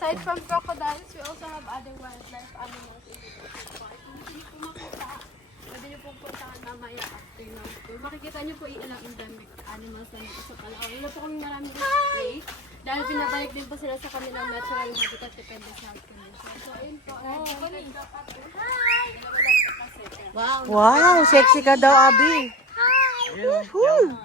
aside from crocodiles, we also have other wildlife animals in the park. Kung hindi po makita, pwede niyo pong puntahan mamaya after ng tour. Makikita niyo po ilang endemic animals na nito sa Palawan. Wala po kami maraming display dahil binabalik din po sila sa kanilang natural habitat depende sa health condition. So, ayun po. Hi! Wow, sexy ka daw, Abby. Woo!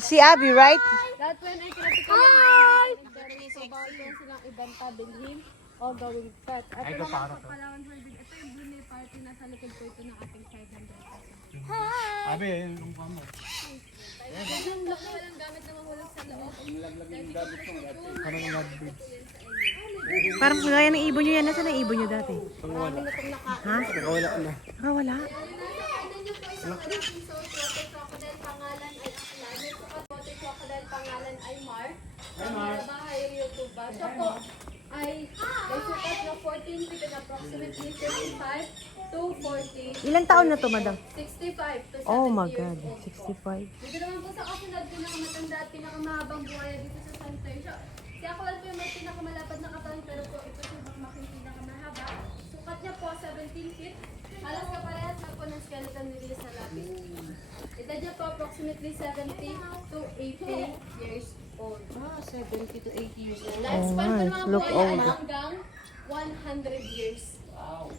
Si Abby, right? That when ay kinatikan ng so bawal po silang ibanta, bilhin, o gawing pet. At ito naman po Palawan Forbid. Ito yung Brunei Party. Nasa likod po ito ng ating 500. Abi, yung pamo. Yung laki walang gamit na mahulog sa loob. Parang nag-breed. Parang gaya ng ibon nyo yan. Nasaan ang ibon nyo dati? Marami na itong Ha? Nakawala na. Ah, wala. Crocodile pangalan ay Aklan. Water crocodile pangalan ay Mark. Sa bahay YouTube ba? Siya po ay may sukat na 14 feet and approximately 35 to 40. Ilang taon na to, madam? 65 to 70 Oh my years God, old. 65. Dito naman po sa kasunod, pinakamatanda at pinakamahabang buhaya dito sa center. Si Aqual po yung may pinakamalapad na katawan pero po ito po yung pinakamahaba. Sukat niya po 17 feet. Halos kaparehas na po ng skeleton nila sa lapis. Edad niya po approximately 70 to 80 years old. Ah, 70 to 80 years old. Lifespan po ng mga look buhaya old. ay hanggang 100 years.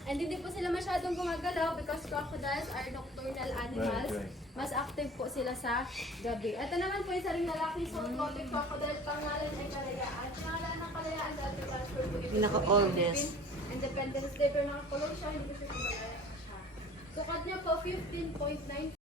And hindi po sila masyadong gumagalaw because crocodiles are nocturnal animals. Mas active po sila sa gabi. Ito naman po isa ring lalaking saltwater crocodile. Pangalan ay Kalayaan. Pangalan ng Kalayaan dahil transfer po ito sa Pinaka-oldest. Philippine Independence Day. Pero nakakulong siya, hindi ko siya kumalaya siya. Sukat niya po 15.9